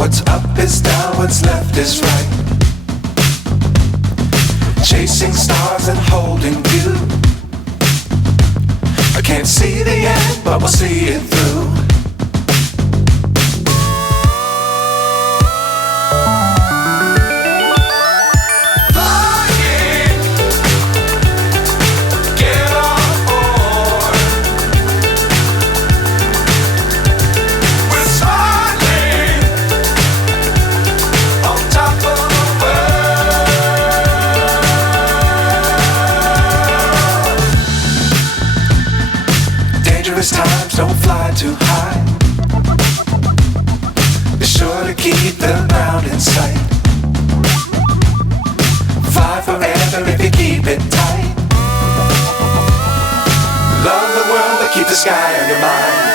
What's up is down, what's left is right. Chasing stars and holding you. I can't see the end, but we'll see it through. Times don't fly too high. Be sure to keep the ground in sight. Fly forever if you keep it tight. Love the world but keep the sky on your mind.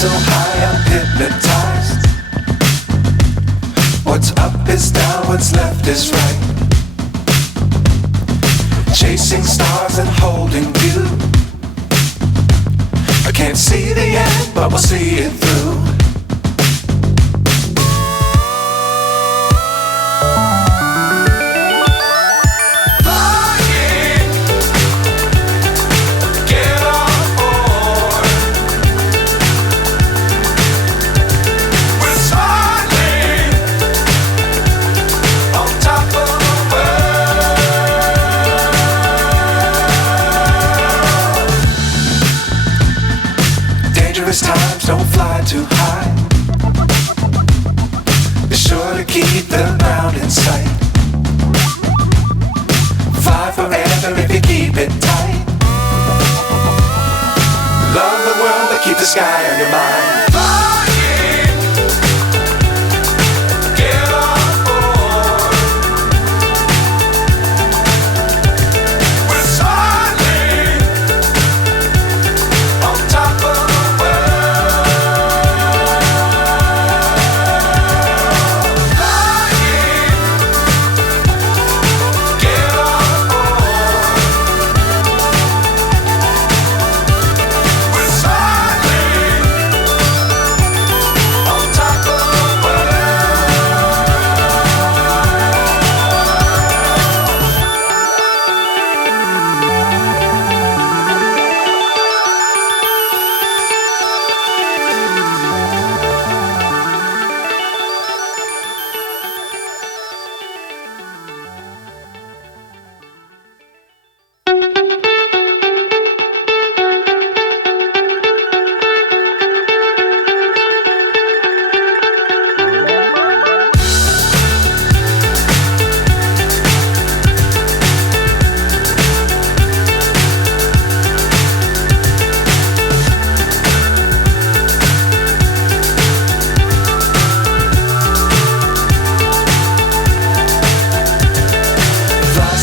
So high I'm hypnotized. What's up is down, what's left is right. Chasing stars and holding you. I can't see the end, but we'll see it through. Times don't fly too high. Be sure to keep the ground in sight. Fly forever if you keep it tight. Love the world but keep the sky on your mind.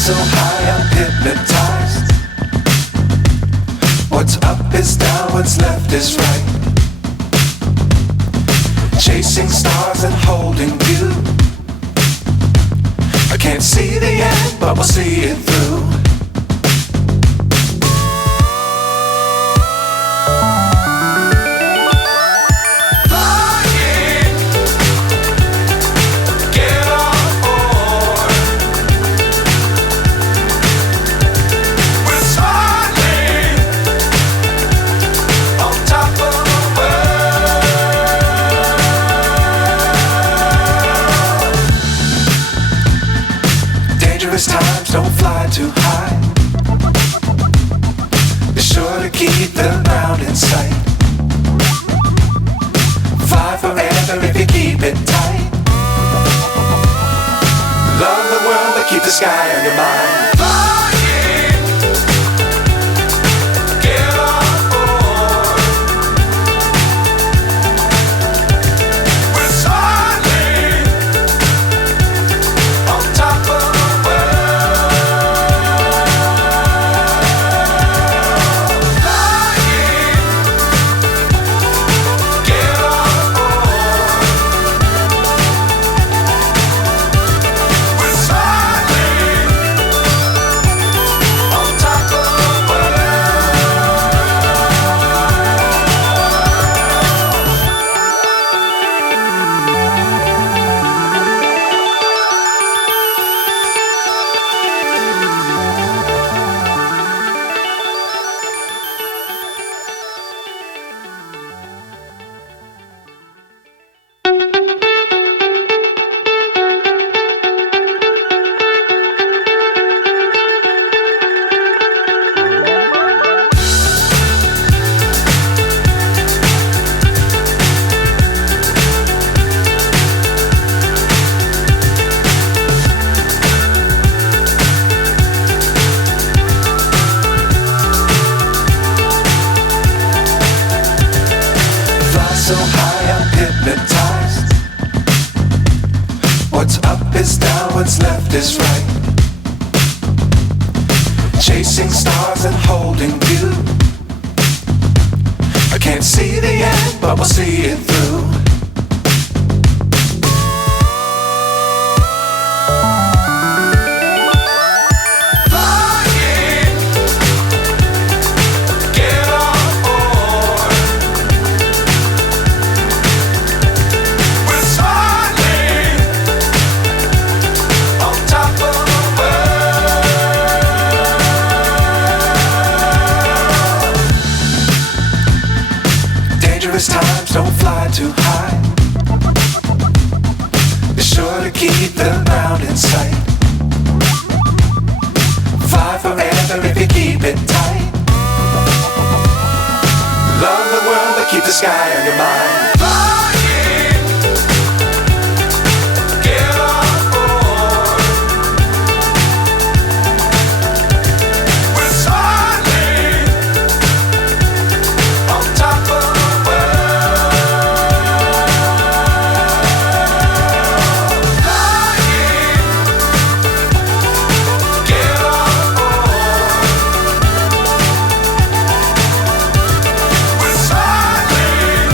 So high I'm hypnotized. What's up is down, what's left is right. Chasing stars and holding you. I can't see the end, but we'll see it through. ground in sight. Fly forever if you keep it tight. Love the world but keep the sky on your mind. Flying, get on board. We're soaring on top of the world. Flying, get on board. We're soaring on top of the world. Fly so high I'm hypnotized. What's up is down, what's left is right. Chasing stars and holding you. I can't see the end, but we'll see it through. Flying, get on board. We're soaring on top of the world. Dangerous times, don't fly too high. Be sure to keep the ground in sight. Fly forever if you keep it tight. Love the world but keep the sky on your mind. Flying, get on board. We're soaring on top of the world. Flying, get on board. We're soaring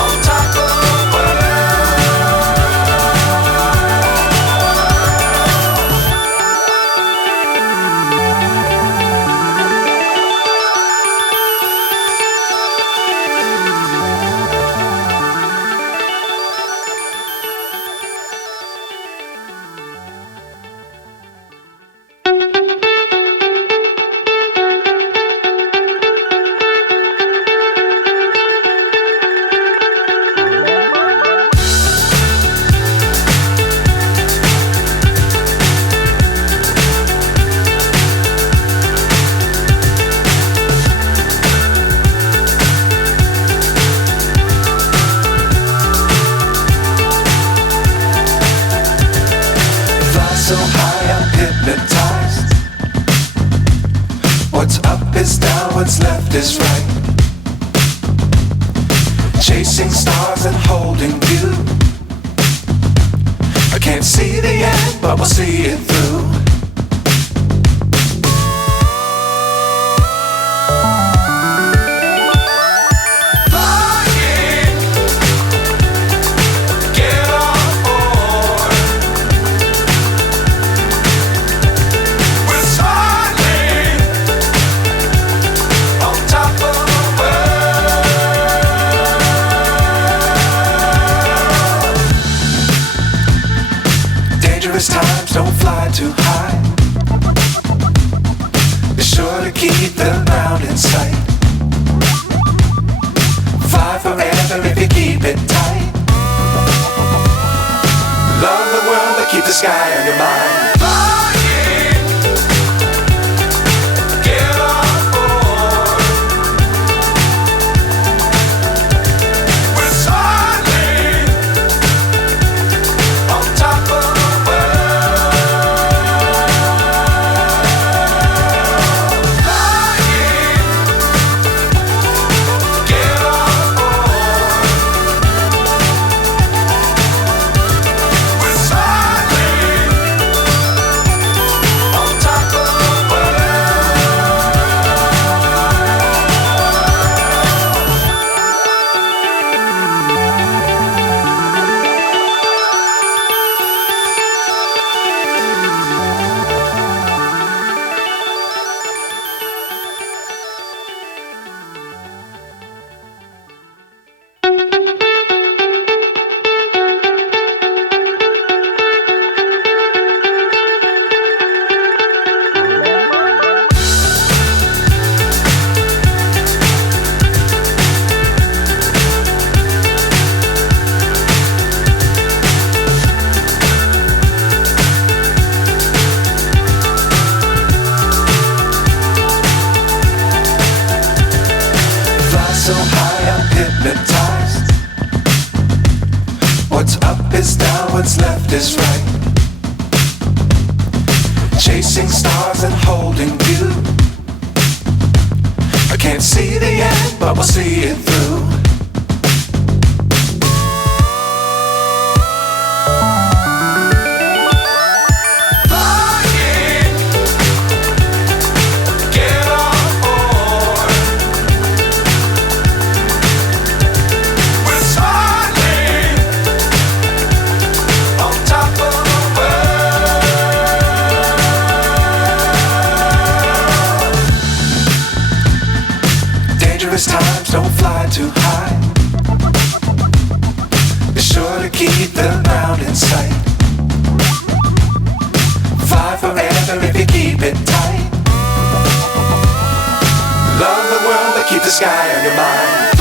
on top of the world. Fly so high I'm hypnotized. What's up is down, what's left is right. Chasing stars and holding you. I can't see the end, but we'll see it through. Flying, get on board. We're soaring on top of the world. Dangerous times, don't fly too high. Be sure to keep the ground in sight. Fly forever if you keep it tight. Love the world but keep the sky on your mind. Flying, get on board. so high I'm hypnotized. What's up is down, what's left is right. Chasing stars and holding you. I can't see the end, but we'll see it through. Times don't fly too high. Be sure to keep the ground in sight. Fly forever if you keep it tight. Love the world but keep the sky on your mind.